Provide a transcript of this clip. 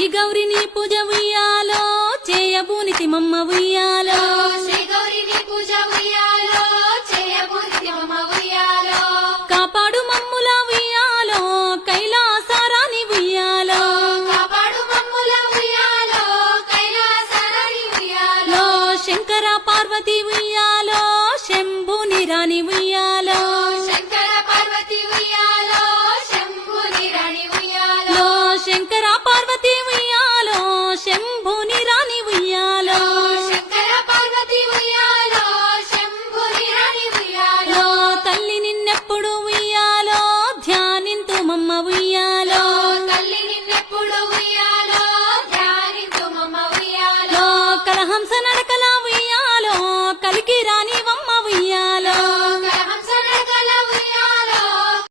శ్రీ గౌరిని పూజ ఉయ్యాలో చేయబూనితి మమ్మ ఉయ్యాలో. శ్రీ పూజ ఉయ్యాలో చేయబూనితి మమ్మ ఉయ్యాలో. కాపాడు మమ్ముల ఉయ్యాలో కైలాసారాని ఉయ్యాలో. కాపాడు మమ్ముల ఉయ్యాలో కైలాసారాని ఉయ్యాలో. శంకర పార్వతి ఉయ్యాలో. పరహంస నడకలా ఉయ్యాలో కలికి రాని